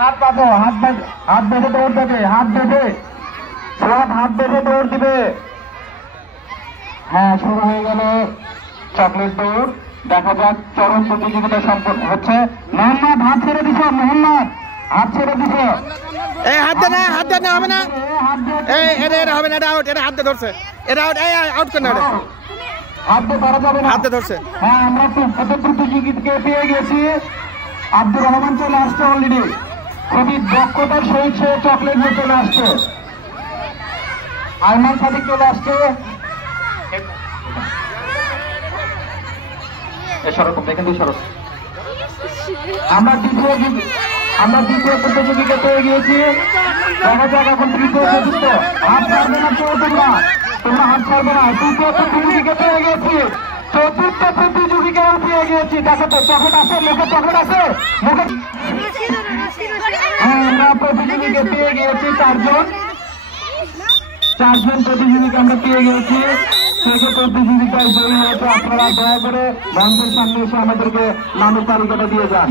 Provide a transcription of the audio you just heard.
হাত পাবো, হাত বেঁধে দৌড় দেবে, হাত বেঁধে সব হাত বেঁধে দৌড় দিবে। হ্যাঁ, শুরু হয়ে গেল চকলেট দৌড়। দেখা যাক চরম প্রতিযোগিতা সম্পন্ন হচ্ছে। মোহাম্মদ হাত ছেড়ে দিছ, মোহাম্মদ হাত ছেড়ে দিছ। এই হাত দে না, হাত দে না, হবে না। এই এটা হবে না, এটা আউট। এটা হাত দে ধরছে, এটা আউট। এই আউট করে না, হাত দিয়ে ধরা যাবে না, হাত দে ধরছে। হ্যাঁ, আমরা প্রতিযোগিতাকে পেয়ে গেছি। আব্দুর রহমান চলে আসছে অলরেডি, খুবই দক্ষতার সহিত সে চকলেট নিয়ে চলে আসছে। আইমান সাদিক চলে আসছে। আমরা দ্বিতীয় প্রতিযোগিতা পেয়ে গিয়েছি। দেখা যাক এখন তৃতীয় চতুর্থ। হাত ছাড়বে না কেউ, তোমরা হাত ছাড়বে না। তৃতীয় প্রতিযোগিতা পেয়ে গেছি, চতুর্থ প্রতিযোগিতাও পেয়ে গিয়েছি। দেখো তো চকলেট আছে, মুখে চকলেট আছে, মুখে। হ্যাঁ, আমরা প্রতিযোগিতা পেয়ে গিয়েছি চারজন প্রতিযোগিতা আমরা পেয়ে গিয়েছি। শেষে প্রতিযোগিতায় জয়ী হয়েছে। আপনারা দয়া করে মঞ্চের সামনে এসে আমাদেরকে নামের তালিকাটা দিয়ে যান।